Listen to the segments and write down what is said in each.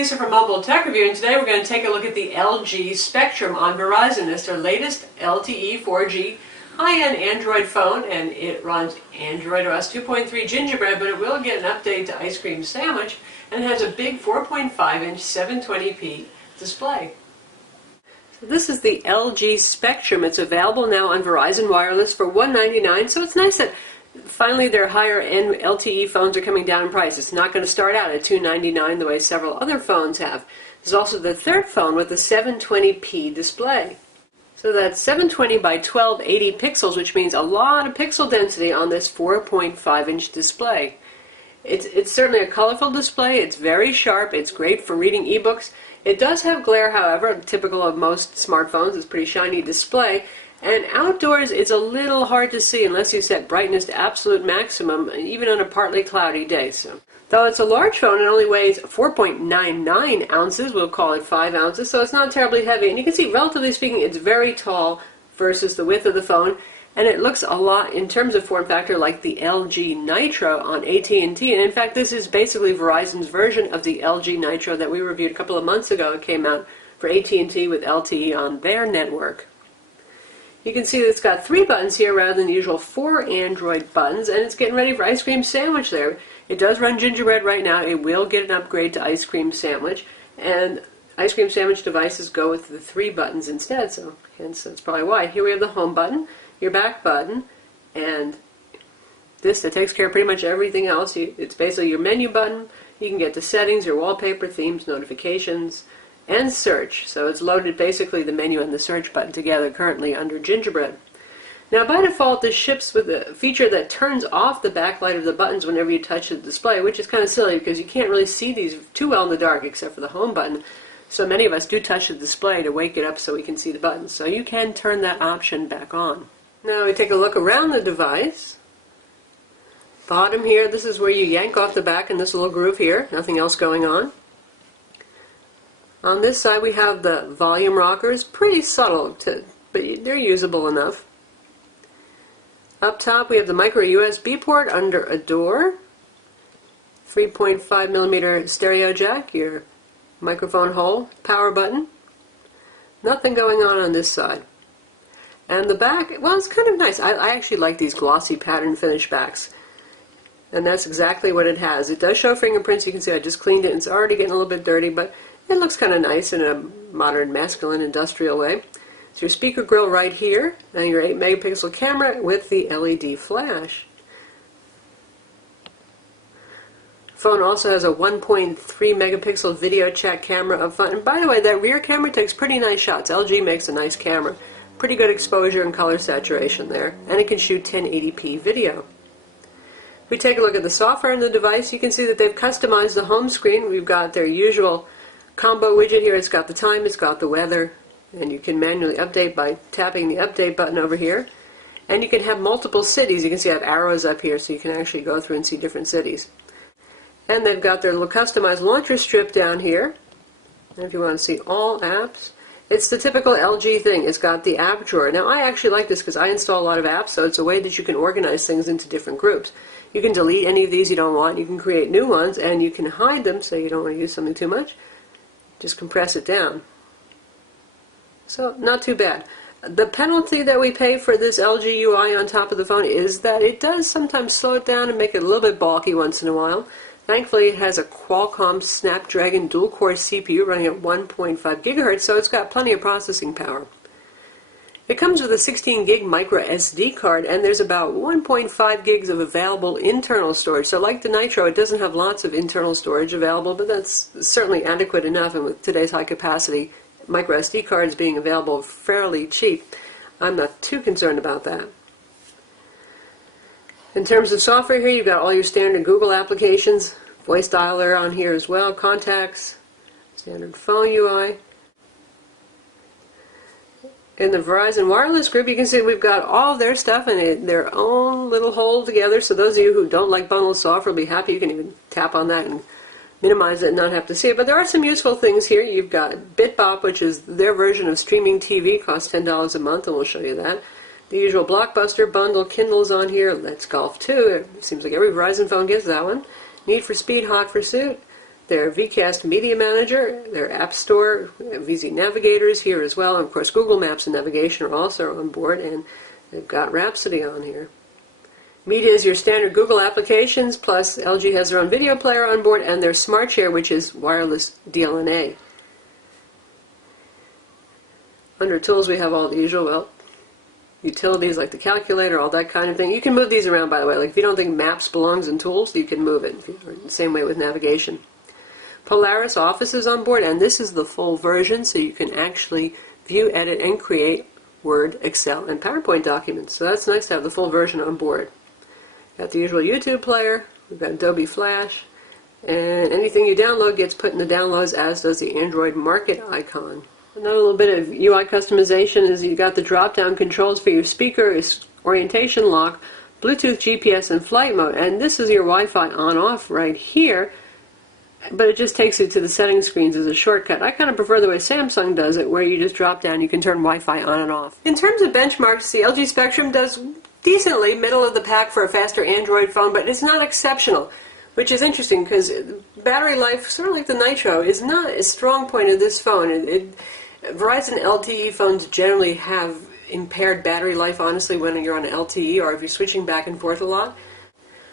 Lisa from Mobile Tech Review, and today we're going to take a look at the LG Spectrum on Verizon. It's their latest LTE 4G high-end Android phone, and it runs Android OS 2.3 Gingerbread, but it will get an update to Ice Cream Sandwich, and has a big 4.5-inch 720p display. So this is the LG Spectrum. It's available now on Verizon Wireless for $199, so it's nice that finally their higher-end LTE phones are coming down in price. It's not going to start out at $299 the way several other phones have. There's also the third phone with a 720p display. So that's 720 by 1280 pixels, which means a lot of pixel density on this 4.5-inch display. It's certainly a colorful display. It's very sharp. It's great for reading ebooks. It does have glare, however, typical of most smartphones. It's a pretty shiny display. And outdoors, it's a little hard to see unless you set brightness to absolute maximum, even on a partly cloudy day. So, though it's a large phone, it only weighs 4.99 ounces. We'll call it 5 ounces, so it's not terribly heavy. And you can see, relatively speaking, it's very tall versus the width of the phone. And it looks a lot, in terms of form factor, like the LG Nitro on AT&T. And in fact, this is basically Verizon's version of the LG Nitro that we reviewed a couple of months ago. It came out for AT&T with LTE on their network. You can see that it's got 3 buttons here rather than the usual 4 Android buttons, and it's getting ready for Ice Cream Sandwich there. It does run Gingerbread right now. It will get an upgrade to Ice Cream Sandwich, and Ice Cream Sandwich devices go with the 3 buttons instead, so hence that's probably why. Here we have the home button, your back button, and this that takes care of pretty much everything else. It's basically your menu button. You can get to settings, your wallpaper, themes, notifications, and search. So it's loaded basically the menu and the search button together currently under Gingerbread. Now by default this ships with a feature that turns off the backlight of the buttons whenever you touch the display, which is kind of silly because you can't really see these too well in the dark except for the home button. So many of us do touch the display to wake it up so we can see the buttons. So you can turn that option back on. Now we take a look around the device. Bottom here, this is where you yank off the back in this little groove here. Nothing else going on. On this side we have the volume rockers, pretty subtle, but they're usable enough. Up top we have the micro USB port under a door, 3.5mm stereo jack, your microphone hole, power button. Nothing going on this side. And the back, well, it's kind of nice. I actually like these glossy pattern finish backs. And that's exactly what it has. It does show fingerprints. You can see I just cleaned it and it's already getting a little bit dirty, but it looks kind of nice in a modern, masculine, industrial way. It's your speaker grill right here, and your 8-megapixel camera with the LED flash. Phone also has a 1.3-megapixel video chat camera up front. And by the way, that rear camera takes pretty nice shots. LG makes a nice camera. Pretty good exposure and color saturation there. And it can shoot 1080p video. If we take a look at the software on the device, you can see that they've customized the home screen. We've got their usual combo widget here. It's got the time, it's got the weather, and you can manually update by tapping the update button over here. And you can have multiple cities. You can see I have arrows up here so you can actually go through and see different cities. And they've got their little customized launcher strip down here. And if you want to see all apps, it's the typical LG thing. It's got the app drawer. Now I actually like this because I install a lot of apps, so it's a way that you can organize things into different groups. You can delete any of these you don't want, you can create new ones, and you can hide them so you don't want to use something too much. Just compress it down. So, not too bad. The penalty that we pay for this LG UI on top of the phone is that it does sometimes slow it down and make it a little bit bulky once in a while. Thankfully, it has a Qualcomm Snapdragon dual-core CPU running at 1.5 gigahertz, so it's got plenty of processing power. It comes with a 16 gig micro SD card, and there's about 1.5 gigs of available internal storage. So like the Nitro, it doesn't have lots of internal storage available, but that's certainly adequate enough, and with today's high capacity micro SD cards being available fairly cheap, I'm not too concerned about that. In terms of software here, you've got all your standard Google applications, voice dialer on here as well, contacts, standard phone UI. In the Verizon Wireless group, you can see we've got all of their stuff in their own little hole together, so those of you who don't like bundled software will be happy. You can even tap on that and minimize it and not have to see it. But there are some useful things here. You've got BitBop, which is their version of streaming TV, costs $10 a month, and we'll show you that. The usual Blockbuster bundle, Kindle's on here, Let's Golf 2, it seems like every Verizon phone gets that one. Need for Speed, Hot Pursuit, their VCast Media Manager, their App Store, VZ Navigators here as well, and of course Google Maps and Navigation are also on board, and they've got Rhapsody on here. Media is your standard Google applications, plus LG has their own video player on board, and their SmartShare, which is wireless DLNA. Under Tools we have all the usual, utilities like the calculator, all that kind of thing. You can move these around, by the way. Like if you don't think Maps belongs in Tools, you can move it. The same way with Navigation. Polaris Office is on board, and this is the full version, so you can actually view, edit, and create Word, Excel, and PowerPoint documents. So that's nice to have the full version on board. Got the usual YouTube player, we've got Adobe Flash, and anything you download gets put in the downloads, as does the Android Market icon. Another little bit of UI customization is you got the drop-down controls for your speaker, orientation lock, Bluetooth, GPS, and flight mode. And this is your Wi-Fi on-off right here, but it just takes you to the settings screens as a shortcut. I kind of prefer the way Samsung does it, where you just drop down, you can turn Wi-Fi on and off. In terms of benchmarks, the LG Spectrum does decently, middle of the pack for a faster Android phone, but it's not exceptional. Which is interesting because battery life, sort of like the Nitro, is not a strong point of this phone. Verizon LTE phones generally have impaired battery life, honestly, when you're on LTE or if you're switching back and forth a lot.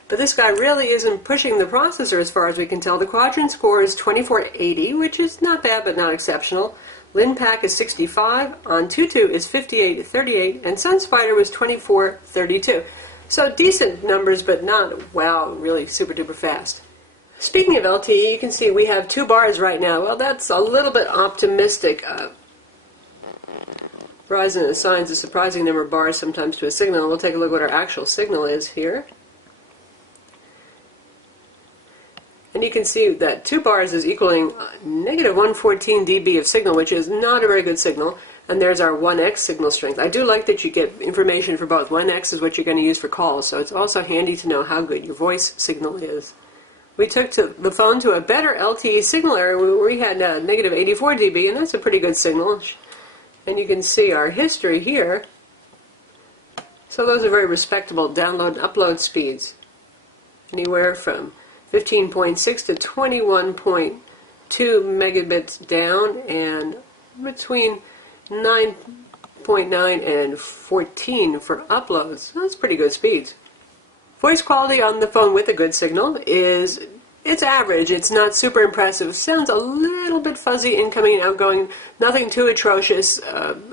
But this guy really isn't pushing the processor as far as we can tell. The Quadrant score is 2480, which is not bad but not exceptional. LinPack is 65, Antutu is 5838, and SunSpider was 2432. So decent numbers, but not, wow, really super duper fast. Speaking of LTE, you can see we have 2 bars right now. Well, that's a little bit optimistic. Verizon assigns a surprising number of bars sometimes to a signal. We'll take a look at what our actual signal is here. And you can see that 2 bars is equaling negative 114 dB of signal, which is not a very good signal. And there's our 1x signal strength. I do like that you get information for both. 1x is what you're going to use for calls, so it's also handy to know how good your voice signal is. We took the phone to a better LTE signal area where we had negative 84 dB, and that's a pretty good signal. And you can see our history here. So those are very respectable download and upload speeds. Anywhere from 15.6 to 21.2 megabits down, and between 9.9 and 14 for uploads. That's pretty good speeds. Voice quality on the phone with a good signal is, it's average. It's not super impressive. Sounds a little bit fuzzy incoming and outgoing. Nothing too atrocious,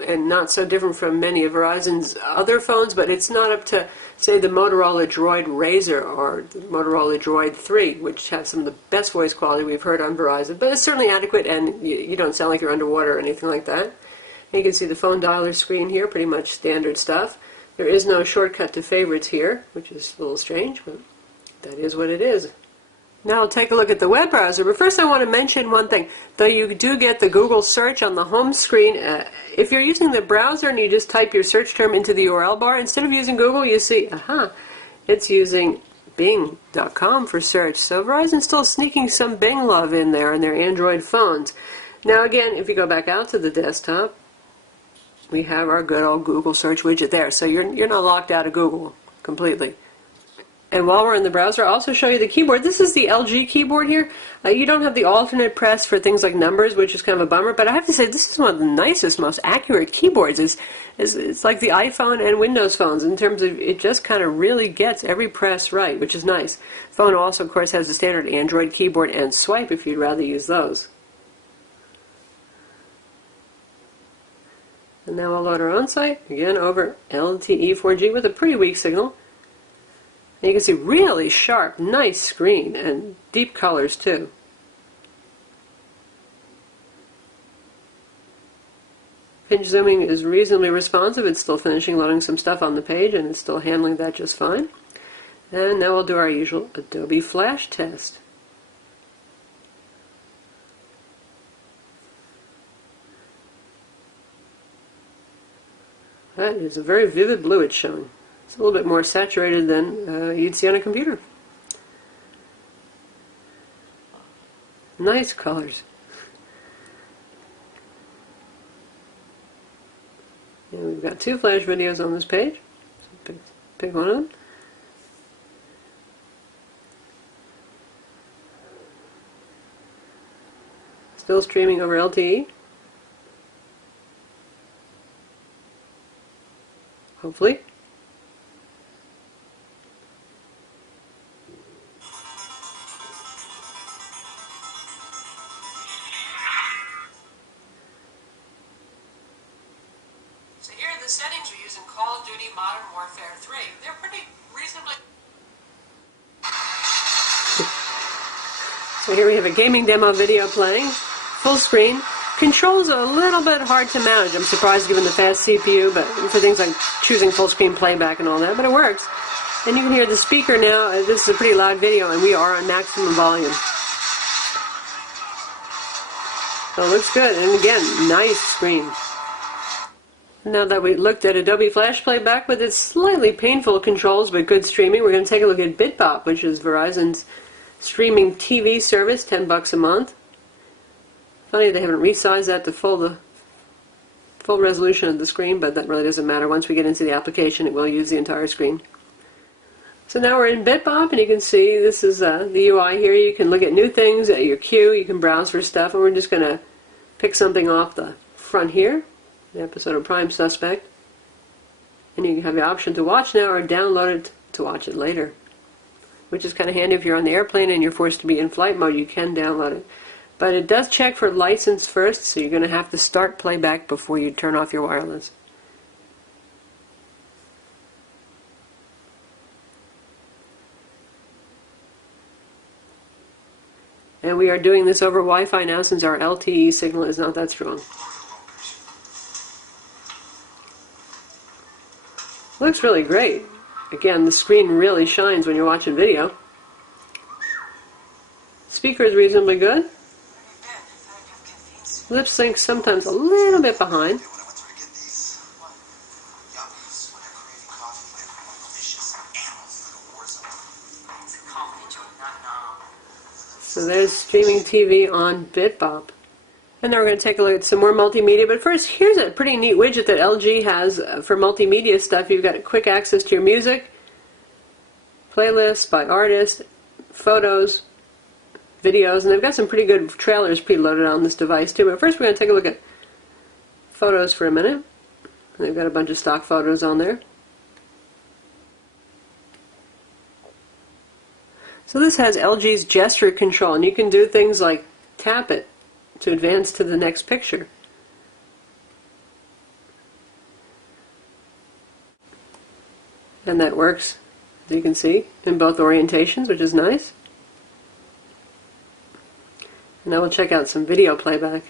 and not so different from many of Verizon's other phones, but it's not up to, say, the Motorola Droid Razr or the Motorola Droid 3, which have some of the best voice quality we've heard on Verizon. But it's certainly adequate, and you don't sound like you're underwater or anything like that. You can see the phone dialer screen here, pretty much standard stuff. There is no shortcut to favorites here, which is a little strange, but that is what it is. Now I'll take a look at the web browser, but first I want to mention one thing. Though you do get the Google search on the home screen, if you're using the browser and you just type your search term into the URL bar, instead of using Google, you see, it's using Bing.com for search. So Verizon's still sneaking some Bing love in there on their Android phones. Now again, if you go back out to the desktop, we have our good old Google search widget there. So you're not locked out of Google completely. And while we're in the browser, I'll also show you the keyboard. This is the LG keyboard here. You don't have the alternate press for things like numbers, which is kind of a bummer. But I have to say, this is one of the nicest, most accurate keyboards. It's like the iPhone and Windows phones in terms of it just kind of really gets every press right, which is nice. Phone also, of course, has the standard Android keyboard and swipe if you'd rather use those. And now I'll load our own site, again over LTE 4G with a pretty weak signal. And you can see really sharp, nice screen, and deep colors too. Pinch zooming is reasonably responsive. It's still finishing loading some stuff on the page, and it's still handling that just fine. And now we'll do our usual Adobe Flash test. That is a very vivid blue it's showing. It's a little bit more saturated than you'd see on a computer. Nice colors. And we've got 2 Flash videos on this page. So pick one of them. Still streaming over LTE. Hopefully. So here are the settings we use in Call of Duty Modern Warfare 3. They're pretty reasonably... So here we have a gaming demo video playing, full screen. Controls are a little bit hard to manage. I'm surprised given the fast CPU, but for things like choosing full screen playback and all that, but it works. And you can hear the speaker now. This is a pretty loud video, and we are on maximum volume. So it looks good, and again, nice screen. Now that we looked at Adobe Flash Playback with its slightly painful controls but good streaming, we're going to take a look at BitBop, which is Verizon's streaming TV service, $10 a month. Funny they haven't resized that to the full resolution of the screen, but that really doesn't matter. Once we get into the application, it will use the entire screen. So now we're in BitBop, and you can see this is the UI here. You can look at new things at your queue. You can browse for stuff, and we're just going to pick something off the front here, the episode of Prime Suspect. And you have the option to watch now or download it to watch it later, which is kind of handy if you're on the airplane and you're forced to be in flight mode. You can download it. But it does check for license first, so you're going to have to start playback before you turn off your wireless. And we are doing this over Wi-Fi now since our LTE signal is not that strong. Looks really great. Again, the screen really shines when you're watching video. Speaker is reasonably good. Lip sync sometimes a little bit behind. So there's streaming TV on BitBop. And then we're going to take a look at some more multimedia. But first, here's a pretty neat widget that LG has for multimedia stuff. You've got quick access to your music, playlists by artist, photos, videos, and they've got some pretty good trailers preloaded on this device too. But first we're going to take a look at photos for a minute. And they've got a bunch of stock photos on there. So this has LG's gesture control, and you can do things like tap it to advance to the next picture. And that works, as you can see, in both orientations, which is nice. Now we'll check out some video playback.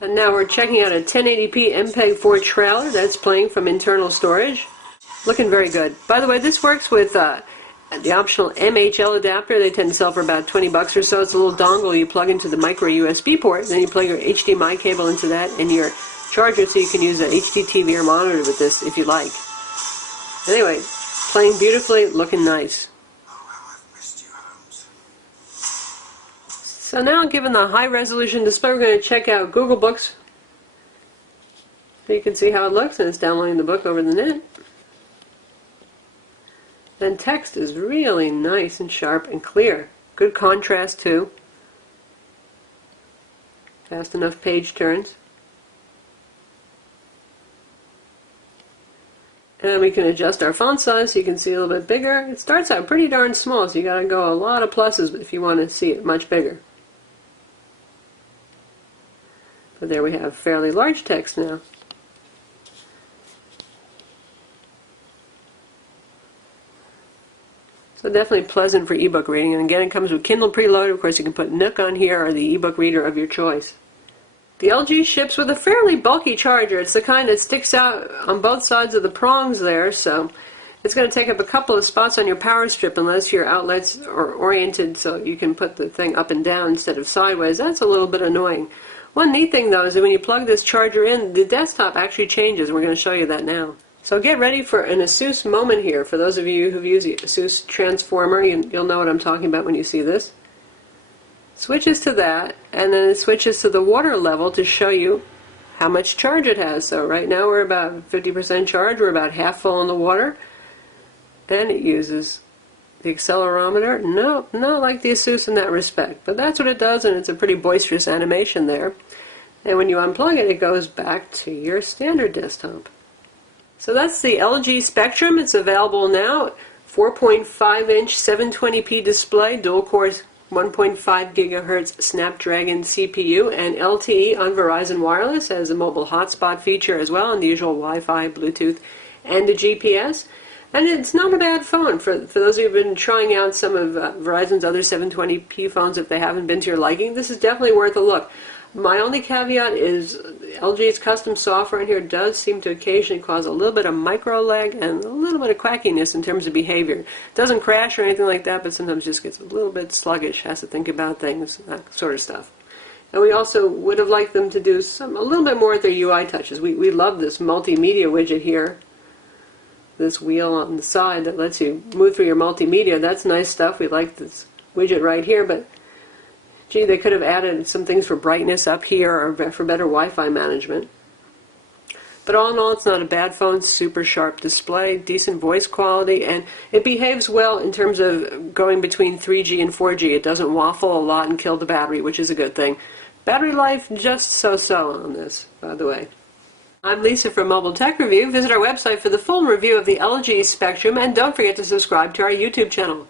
And now we're checking out a 1080p MPEG-4 trailer that's playing from internal storage. Looking very good. By the way, this works with the optional MHL adapter. They tend to sell for about $20 or so. It's a little dongle you plug into the micro USB port, then you plug your HDMI cable into that and your charger, so you can use an HD TV or monitor with this if you like. Anyway, playing beautifully, looking nice. So now, given the high resolution display, we're going to check out Google Books. So you can see how it looks, and it's downloading the book over the net. And text is really nice and sharp and clear. Good contrast too. Fast enough page turns. And we can adjust our font size so you can see a little bit bigger. It starts out pretty darn small, so you gotta go a lot of pluses if you want to see it much bigger. But there we have fairly large text now. So definitely pleasant for ebook reading. And again, it comes with Kindle preloaded. Of course, you can put Nook on here or the ebook reader of your choice. The LG ships with a fairly bulky charger. It's the kind that sticks out on both sides of the prongs there, so it's going to take up a couple of spots on your power strip unless your outlets are oriented so you can put the thing up and down instead of sideways. That's a little bit annoying. One neat thing, though, is that when you plug this charger in, the desktop actually changes. We're going to show you that now. So get ready for an ASUS moment here. For those of you who've used the ASUS Transformer, you'll know what I'm talking about when you see this. Switches to that, and then it switches to the water level to show you how much charge it has. So right now we're about 50% charge. We're about half full in the water, and it uses The accelerometer, no, not like the Asus in that respect, but that's what it does, and it's a pretty boisterous animation there. And when you unplug it, it goes back to your standard desktop. So that's the LG Spectrum. It's available now. 4.5-inch 720p display, dual-core 1.5 gigahertz Snapdragon CPU, and LTE on Verizon Wireless, has a mobile hotspot feature as well, and the usual Wi-Fi, Bluetooth, and a GPS. And it's not a bad phone. For those who have been trying out some of Verizon's other 720p phones, if they haven't been to your liking, this is definitely worth a look. My only caveat is LG's custom software in here does seem to occasionally cause a little bit of micro lag and a little bit of quackiness in terms of behavior. It doesn't crash or anything like that, but sometimes just gets a little bit sluggish, has to think about things, that sort of stuff. And we also would have liked them to do a little bit more with their UI touches. We love this multimedia widget here. This wheel on the side that lets you move through your multimedia. That's nice stuff. We like this widget right here, but gee, they could have added some things for brightness up here or for better Wi-Fi management. But all in all, it's not a bad phone. Super sharp display, decent voice quality, and it behaves well in terms of going between 3G and 4G. It doesn't waffle a lot and kill the battery, which is a good thing. Battery life, just so-so on this, by the way. I'm Lisa from Mobile Tech Review. Visit our website for the full review of the LG Spectrum, and don't forget to subscribe to our YouTube channel.